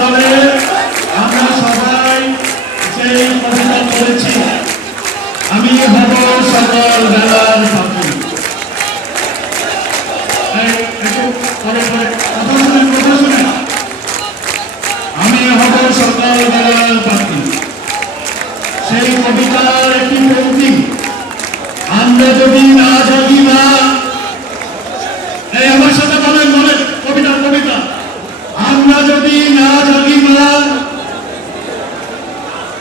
সালে আমরা সবাই সেই কবিতা পড়েছি, আমি হব সকল বেলার সাথী। আমি হব সকল বেলার পাখি। সেই কবিতার একটি পঙ্ক্তি, আমরা যদি না জাগি না, আমার সাথে বলেন বলেন কবিতা কবিতা, আমরা যদি না জাগি না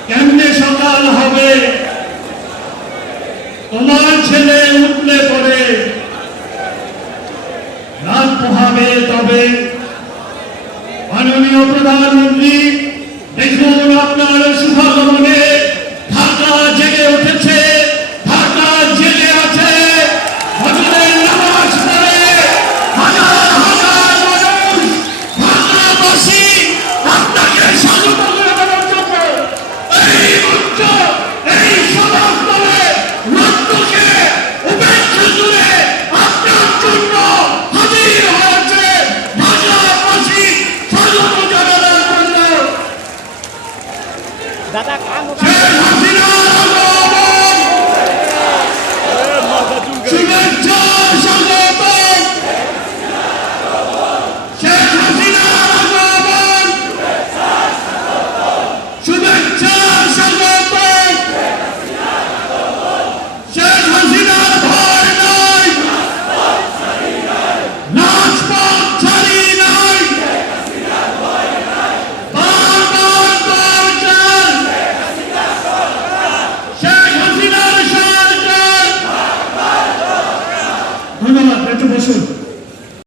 কেমনে সকাল হবে, তোমার ছেলে উঠলে পরে রাত পোহাবে। তবে মাননীয় প্রধানমন্ত্রী, দেখুন আপনার শুভাগমনে ঢাকা জেগে উঠেছে, ঢাকা জেগে আছে। ফজরের নামাজ পড়ে হাজার হাজার মানুষ ঢাকাবাসী আপনাকে স্বাগত জানানোর জন্য এই মঞ্চ, এই সভাস্থলে রক্তকে উপেক্ষা করে আপনার জন্য হাজির হয়েছে ঢাকাবাসী স্বাগত জানানোর জন্য। দাদা